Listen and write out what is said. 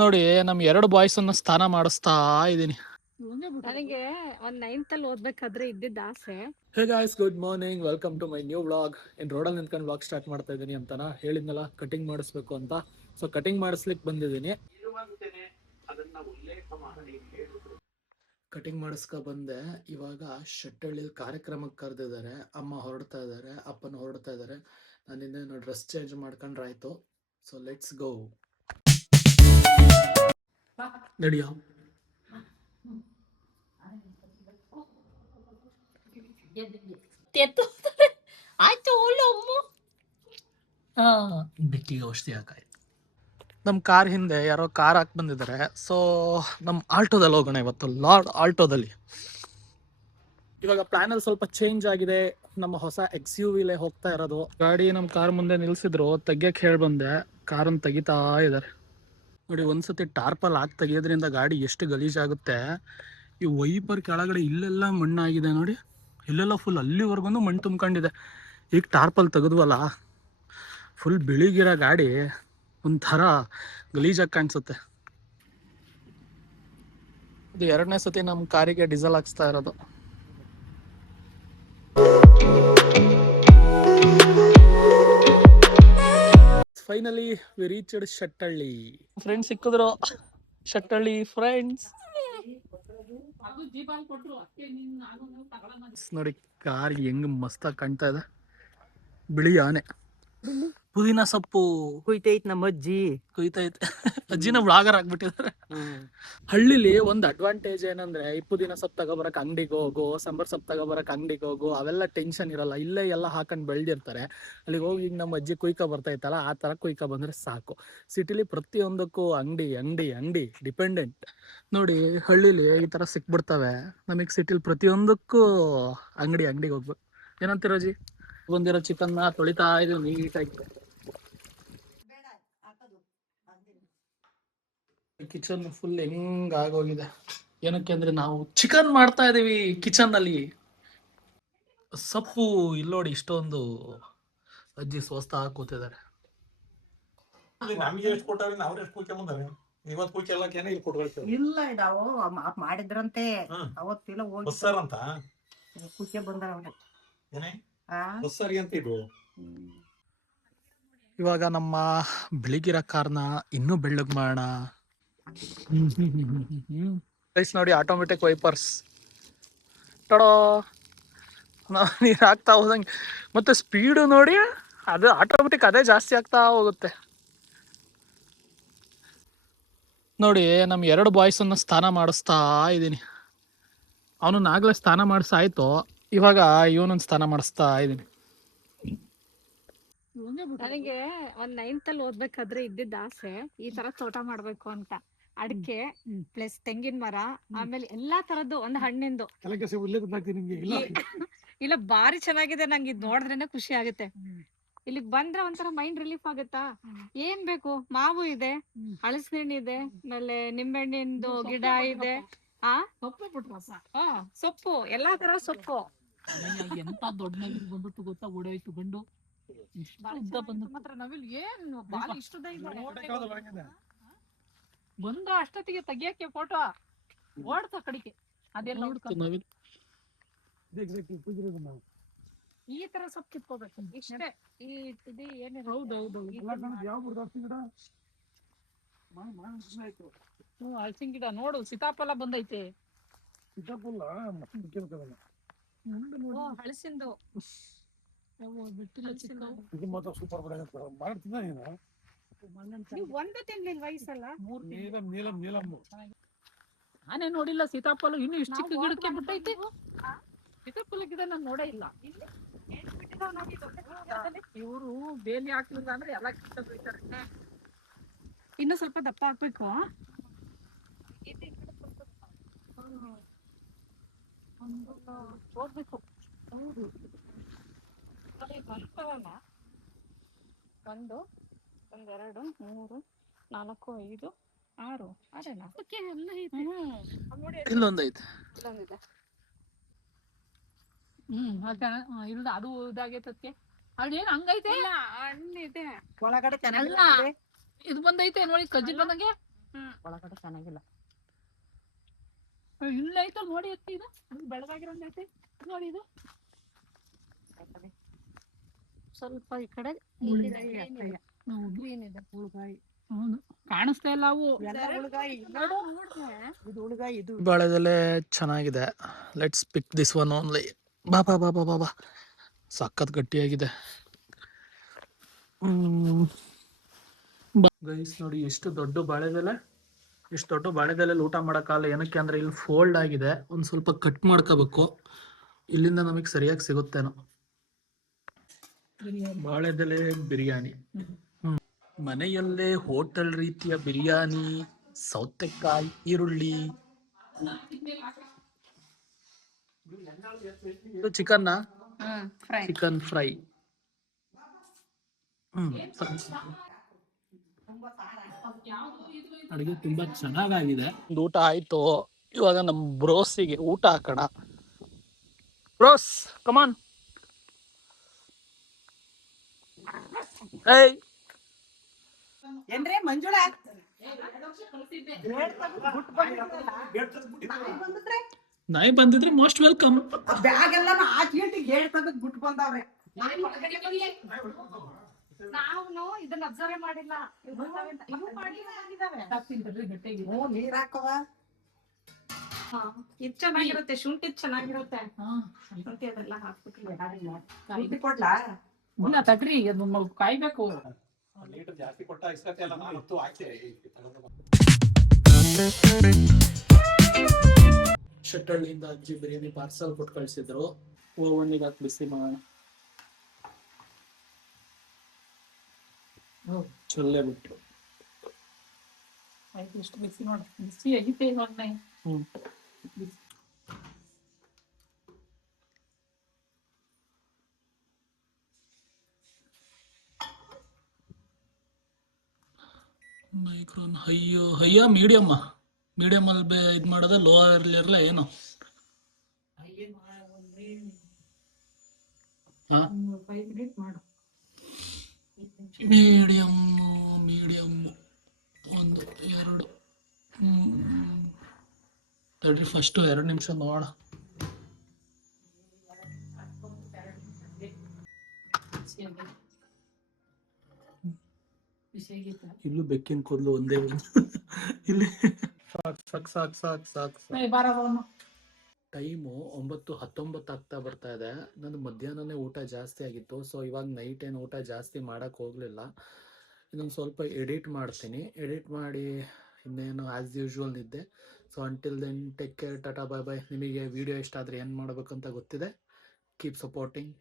ನೋಡಿ ನಮ್ 2 ಬಾಯ್ಸ್ ಅನ್ನ ಸ್ನಾನ ಮಾಡಿಸ್ತಾ ಇದೀನಿ. ನನಗೆ ಒಂದ್ 9th ಅಲ್ಲಿ ಓದ್ಬೇಕಾದ್ರೆ ಇದ್ದಿದ್ದ ಆಸೆ. Hey guys, good morning, welcome to my new vlog. ರೋಡಲ್ಲಿ ನಿಂತ್ಕೊಂಡು ವ್ಲಾಗ್ ಸ್ಟಾರ್ಟ್ ಮಾಡ್ತಾ ಇದ್ದೀನಿ ಅಂತಾನ ಹೇಳಿದ್ನಲ್ಲ, ಕಟಿಂಗ್ ಮಾಡಿಸ್ಬೇಕು ಅಂತ. ಸೊ ಕಟಿಂಗ್ ಮಾಡಿಸ್ಲಿಕ್ಕೆ ಬಂದಿದ್ದೀನಿ. ಕಟಿಂಗ್ ಮಾಡಿಸ್ಕೊ ಬಂದೆ. ಇವಾಗ ಶೆಟ್ಟಳ್ಳಿ ಕಾರ್ಯಕ್ರಮಕ್ಕೆ ಕರೆದಿದ್ದಾರೆ. ಅಮ್ಮ ಹೊರಡ್ತಾ ಇದ್ದಾರೆ, ಅಪ್ಪನ ಹೊರಡ್ತಾ ಇದ್ದಾರೆ. ನಾನು ಇನ್ನೇನು ಡ್ರೆಸ್ ಚೇಂಜ್ ಮಾಡ್ಕೊಂಡ್ರೆ ಆಯ್ತು. So let's go. ನಡಿಯೋ. ಆಯ್ತು ಬಿಟ್ಟಿಗೆ ಔಷಧಿ ಹಾಕಾಯ್ತು. ನಮ್ಮ ಕಾರ್ ಹಿಂದೆ ಯಾರೋ ಕಾರ್ ಹಾಕಿ ಬಂದಿದ್ದಾರೆ. ಸೊ ನಮ್ಮ ಆಲ್ಟೋದಲ್ಲಿ ಹೋಗೋಣ ಇವತ್ತು, ಲಾರ್ಡ್ ಆಲ್ಟೋದಲ್ಲಿ. ಇವಾಗ ಪ್ಲಾನಲ್ಲಿ ಸ್ವಲ್ಪ ಚೇಂಜ್ ಆಗಿದೆ. ನಮ್ಮ ಹೊಸ XUV ಹೋಗ್ತಾ ಇರೋದು. ಗಾಡಿ ನಮ್ಮ ಕಾರ್ ಮುಂದೆ ನಿಲ್ಸಿದ್ರು, ತೆಗಿಯಕ್ಕೆ ಹೇಳಿ ಬಂದೆ. ಕಾರನ್ನು ತೆಗಿತಾ ಇದ್ದಾರೆ ನೋಡಿ. ಒಂದ್ಸತಿ ಟಾರ್ಪಲ್ ಹಾಕಿ ತೆಗಿಯೋದ್ರಿಂದ ಗಾಡಿ ಎಷ್ಟು ಗಲೀಜಾಗುತ್ತೆ. ಈ ವೈಪರ್ ಕೆಳಗಡೆ ಇಲ್ಲೆಲ್ಲ ಮಣ್ಣಾಗಿದೆ ನೋಡಿ, ಇಲ್ಲೆಲ್ಲ ಫುಲ್ ಅಲ್ಲಿವರೆಗೂ ಮಣ್ಣು ತುಂಬ್ಕೊಂಡಿದೆ. ಈಗ ಟಾರ್ಪಲ್ ತೆಗೆದ್ವಲ್ಲ, ಫುಲ್ ಬಿಳಿಗಿರೋ ಗಾಡಿ ಒಂಥರ ಗಲೀಜಾಗಿ ಕಾಣಿಸುತ್ತೆ. ಇದು 2ನೇ ಸತಿ ನಮ್ಮ ಕಾರಿಗೆ ಡೀಸೆಲ್ ಹಾಕ್ಸ್ತಾ ಇರೋದು. Finally we reached Shettahalli. Friends ಸಿಕ್ಕಿದ್ರು, ಶೆಟ್ಟಳ್ಳಿ ಫ್ರೆಂಡ್ಸ್. ನೋಡಿ ಕಾರ್ ಹೆಂಗ್ ಮಸ್ತಾಗಿ ಕಾಣ್ತಾ ಇದೆ. ಬಿಳಿ ಆನೆ, ಪುದೀನ ಸೊಪ್ಪು ಕುಯ್ತೈತ್ ನಮ್ಮ ಅಜ್ಜಿ, ಕುಯ್ತೈತೆ. ಅಜ್ಜಿನ ಬ್ಲಾಗರ್ ಆಗ್ಬಿಟ್ಟಿದ್ದಾರೆ. ಹಳ್ಳಿಲಿ ಒಂದು ಅಡ್ವಾಂಟೇಜ್ ಏನಂದ್ರೆ, ಈ ಪುದೀನ ಸೊಪ್ಪು ತಗೋಬರಕ್ ಅಂಗಡಿಗೆ ಹೋಗು, ಸಾಂಬಾರ್ ಸೊಪ್ಪು ತಗೋಬರಕ್ ಅಂಗಡಿಗೆ ಹೋಗು, ಅವೆಲ್ಲ ಟೆನ್ಷನ್ ಇರಲ್ಲ. ಇಲ್ಲೇ ಎಲ್ಲ ಹಾಕೊಂಡು ಬೆಳೆದಿರ್ತಾರೆ. ಅಲ್ಲಿಗೆ ಹೋಗಿ ಈಗ ನಮ್ಮ ಅಜ್ಜಿ ಕುಯ್ಕ ಬರ್ತೈತಲ್ಲ, ಆ ತರ ಕುಯ್ಕ ಬಂದ್ರೆ ಸಾಕು. ಸಿಟಿಲಿ ಪ್ರತಿಯೊಂದಕ್ಕೂ ಅಂಗಡಿ ಅಂಗಡಿ ಅಂಗಡಿ ಡಿಪೆಂಡೆಂಟ್. ನೋಡಿ ಹಳ್ಳಿಲಿ ಈ ತರ ಸಿಕ್ಬಿಡ್ತವೆ. ನಮಗೆ ಸಿಟಿಲಿ ಪ್ರತಿಯೊಂದಕ್ಕೂ ಅಂಗಡಿಗೆ ಹೋಗ್ಬೇಕು. ಏನಂತೀರ ಅಜ್ಜಿ? ಬಂದಿರೋ ಚಿಕನ್ ತೊಳಿತಾ ಇದೀವಿ ನೀಟಾಗಿ. ಕಿಚನ್ ಫುಲ್ ಹೆಂಗ್ ಆಗೋಗಿದೆ. ಏನಕ್ಕೆ ಅಂದ್ರೆ ನಾವು ಚಿಕನ್ ಮಾಡ್ತಾ ಇದೀವಿ ಕಿಚನ್ ಅಲ್ಲಿ. ಸೊಪ್ಪು ಇಲ್ಲಿ ನೋಡಿ, ಇಷ್ಟೊಂದು ಅಜ್ಜಿ ಸ್ವಸ್ಥ ಕೂತಿದ್ದಾರೆ. ಇಲ್ಲ ಇದಾವು ಮಾಡಿದ್ರಂತೆ ಅವತ್ತಿಲ್ಲ ಹೋಗಿ ಖುಷಿ ಬಂದಾರ. ಇವಾಗ ನಮ್ಮ ಬೆಳಿಗಿರೋ ಕಾರ್ನ ಇನ್ನೂ ಬೆಳ್ಳಗ್ ಮಾಡೋಣ. ನೋಡಿ ಆಟೋಮೆಟಿಕ್ ವೈಪರ್ಸ್ ಟಡೋ, ನೀರು ಆಗ್ತಾ ಹೋದಂಗೆ. ಮತ್ತೆ ಸ್ಪೀಡು ನೋಡಿ, ಅದು ಆಟೋಮೆಟಿಕ್ ಅದೇ ಜಾಸ್ತಿ ಆಗ್ತಾ ಹೋಗುತ್ತೆ. ನೋಡಿ ನಮ್ಮ 2 ಬಾಯ್ಸ್ ಅನ್ನ ಸ್ನಾನ ಮಾಡಿಸ್ತಾ ಇದ್ದೀನಿ. ಅವನನ್ನ ಆಗ್ಲೇ ಸ್ನಾನ ಮಾಡಿಸಾಯ್ತು, ಇವಾಗ ಇವನನ್ನ ಸ್ನಾನ ಮಾಡಿಸ್ತಾ ಇದ್ದೀನಿ. ನನಗೆ ಒಂದ್ 9th ಅಲ್ಲಿ ಓದ್ಬೇಕಾದ್ರೆ ಇದ್ದಿದ್ದ ಆಸೆ ಈ ತರ ತೋಟ ಮಾಡ್ಬೇಕು ಅಂತ. ಅಡಿಕೆ ಪ್ಲಸ್ ತೆಂಗಿನ ಮರ, ಆಮೇಲೆ ಎಲ್ಲಾ ತರದ್ದು ಒಂದ್ ಹಣ್ಣಿಂದು. ಇಲ್ಲ ಬಾರಿ ಚೆನ್ನಾಗಿದೆ, ನಂಗೆ ಇದ್ ನೋಡಿದ್ರೇನೆ ಖುಷಿ ಆಗುತ್ತೆ. ಇಲ್ಲಿಗ್ ಬಂದ್ರೆ ಒಂಥರ ಮೈಂಡ್ ರಿಲೀಫ್ ಆಗುತ್ತಾ. ಏನ್ ಬೇಕು, ಮಾವು ಇದೆ, ಹಳಸಿನ ಇದೆ, ಆಮೇಲೆ ನಿಂಬೆಹಣ್ಣಿಂದು ಗಿಡ ಇದೆ, ಸೊಪ್ಪು ಎಲ್ಲಾ ತರ ಸೊಪ್ಪು. ಎಂತ ದೊಡ್ಡ ಬಂದ್ಬಿಟ್ಟು ಗೊತ್ತಾ, ಓಡೋಯ್ತು ಗಂಡು. ಬಂದ ಅಷ್ಟೊತ್ತಿಗೆ ತೆಗಿಯಕ್ಕೆ ಫೋಟೋ ಓಡ್ತ ಕಡಿಕೆ ಅದೆಲ್ಲ ಈ ತರ ಸೊಪ್ಪು ಕಿತ್ಕೋಬೇಕು ಇಷ್ಟೇ. ಈ ಏನೇ ಹಲಸಿನ ಗಿಡ ನೋಡು, ಸೀತಾಫಲ ಬಂದೈತೆ. ಹಳಸಿಂದು ಒಂದು ತಿಂಗಳಿನ ವಯಸ್ಸಲ್ಲ. ನಾನೇ ನೋಡಿಲ್ಲ ಸೀತಾಫಲ, ಇನ್ನು ಇಷ್ಟು ಚಿಕ್ಕ ಗಿಡಕ್ಕೆ ಬಿಟ್ಟೈತೆ. ಸೀತಾಫಲ ಗಿಡ ನಾನು ನೋಡೇ ಇಲ್ಲ. ಇವರು ಬೇಲಿ ಹಾಕ್ಲಿಲ್ಲ ಅಂದ್ರೆ ಎಲ್ಲ ಕಿತ್ತ ಬೀಳ್ತಾರೆ. ಇನ್ನು ಸ್ವಲ್ಪ ದಪ್ಪ ಹಾಕ್ಬೇಕು. ಹೋಗ್ಬೇಕು. ಹೌದು, ಒಂದು, 2, 3, 4, 5, 6 ಅದೇನಾ? ಇಲ್ಲೊಂದೈತೆ. ಇಲ್ಲ ಅದು ಇದಾಗೈತಕ್ಕೆ. ಅದೇನ್ ಹಂಗೈತೆ? ಇಲ್ಲ ಹಣ್ಣಿದೆ ಒಳಗಡೆ ಇದು ಬಂದೈತೆ ನೋಡಿ, ಕಜ್ಜಿ ಬಂದಂಗೆ. ಒಳಗಡೆ ಚೆನ್ನಾಗಿಲ್ಲ. ಇಲ್ಲ ಐತ ನೋಡಿ ಅತ್ತಿ, ಇದು ಬೆಳಗಾಗಿರೋದೈತಿ ನೋಡಿ. ಇದು ಸ್ವಲ್ಪ ಈ ಕಡೆ ಗ್ರೀನ್ ಇದೆ. ಉಳ್ಗಾಯಿ ಕಾಣಿಸ್ತಾ ಇಲ್ಲ ಅವು. ಇದು ಉಳ್ಗಾಯಿ. ಇದು ಬಾಳೆದೆಲೆ ಚೆನ್ನಾಗಿದೆ. Let's pick this one only. ಬಾ ಬಾ ಬಾ ಬಾ ಬಾ ಬಾ, ಸಖತ್ ಗಟ್ಟಿಯಾಗಿದೆ. ಗೈಸ್ ನೋಡಿ ಎಷ್ಟು ದೊಡ್ಡ ಬಾಳೆದೆಲೆ. ಇಷ್ಟು ದೊಡ್ಡ ಬಾಳೆದೆಲೆ ಊಟ ಮಾಡೋಕ್ಕಾಗಲ್ಲ. ಏನಕ್ಕೆ ಅಂದರೆ ಇಲ್ಲಿ ಫೋಲ್ಡ್ ಆಗಿದೆ. ಒಂದು ಸ್ವಲ್ಪ ಕಟ್ ಮಾಡ್ಕೋಬೇಕು. ಇಲ್ಲಿಂದ ನಮಗೆ ಸರಿಯಾಗಿ ಸಿಗುತ್ತೇನೋ. ಬಾಳೆದೆಲೆ ಬಿರಿಯಾನಿ. ಮನೆಯಲ್ಲೇ ಹೋಟೆಲ್ ರೀತಿಯ ಬಿರಿಯಾನಿ, ಸೌತೆಕಾಯಿ, ಈರುಳ್ಳಿ. ಇದು ಚಿಕನ್ ಫ್ರೈ. ಅಡುಗೆ ತುಂಬಾ ಚೆನ್ನಾಗಿದೆ. ಊಟ ಆಯ್ತು. ಇವಾಗ ನಮ್ಮ ಬ್ರೋಸಿಗೆ ಊಟ ಹಾಕೋಣ. ಬ್ರೋಸ್ ಕಮಾನ್. ಏಯ್ ಏನ್ರಿ ಮಂಜುಳಾ, ನಾಯಿ ಬಂದಿದ್ರೆ ಮೋಸ್ಟ್ ವೆಲ್ಕಮ್. ಬ್ಯಾಗ್ ಎಲ್ಲ ಆಚೆ ಗೇಟ್ ತೆಗೆದು ಬಿಟ್ಟು ಬಂದಾವ್ರೆ. ನಾವು ಇದನ್ನ ಅಬ್ಸರ್ವ್ ಮಾಡಿಲ್ಲ. ನೀರ್ ಹಾಕವ. ಇದು ಚೆನ್ನಾಗಿರುತ್ತೆ, ಶುಂಠಿ ಚೆನ್ನಾಗಿರುತ್ತೆ. ಶುಂಠಿ ಅದೆಲ್ಲ ಹಾಕ್ಬಿಟ್ಟು ಕೊಡ್ಲಾ? ಇಲ್ಲ ತಗ್ರಿ, ಅದು ಕಾಯ್ಬೇಕು. ಶೆಟ್ಟಳ್ಳಿಯಿಂದ ಅಜ್ಜಿ ಬಿರಿಯಾನಿ ಪಾರ್ಸಲ್ ಕೊಟ್ಟು ಕಳಿಸಿದ್ರು. ಓವನ್ನಿಗೆ ಹಾಕಿ ಬಿಸಿ ಮಾಡೋಣ. ಚೊಲ್ಲೆ ಬಿಟ್ಟು ಆಯ್ತು, ಇಷ್ಟು ಬಿಸಿ ಮಾಡಿ ಬಿಸಿ ಆಗಿತ್ತೆ ಒಣ್ಣೆ. ಮೈಕ್ರೋನ್ ಹೈಯ ಮೀಡಿಯಮ್ ಅಲ್ಲಿ ಇದು ಮಾಡೋದ, ಲೋವರ್ ಇರಲ್ಲ ಏನು? ಮೀಡಿಯಮ್ 1 2 ತಡ್ರಿ, ಫಸ್ಟ್ 2 ನಿಮಿಷ ನೋಡೋಣ. ಇಲ್ಲೂ ಬೆಕ್ಕಿನ ಕೂದಲು ಒಂದೇ ಇಲ್ಲಿ. ಸಾಕು. ಟೈಮು 9:19 ಆಗ್ತಾ ಬರ್ತಾ ಇದೆ. ನನ್ನ ಮಧ್ಯಾಹ್ನನೇ ಊಟ ಜಾಸ್ತಿ ಆಗಿತ್ತು. ಸೊ ಇವಾಗ ನೈಟ್ ಏನು ಊಟ ಜಾಸ್ತಿ ಮಾಡೋಕ್ಕೆ ಹೋಗಲಿಲ್ಲ. ಇನ್ನೊಂದು ಸ್ವಲ್ಪ ಎಡಿಟ್ ಮಾಡ್ತೀನಿ. ಎಡಿಟ್ ಮಾಡಿ ಇನ್ನೇನು ಆ್ಯಸ್ ಯೂಶ್ವಲ್ ನಿದ್ದೆ. So until then take care, ಟಾಟಾ, ಬಾಯ್ ಬಾಯ್. ನಿಮಗೆ ವಿಡಿಯೋ ಇಷ್ಟ ಆದರೆ ಏನು ಮಾಡಬೇಕಂತ ಗೊತ್ತಿದೆ. Keep supporting.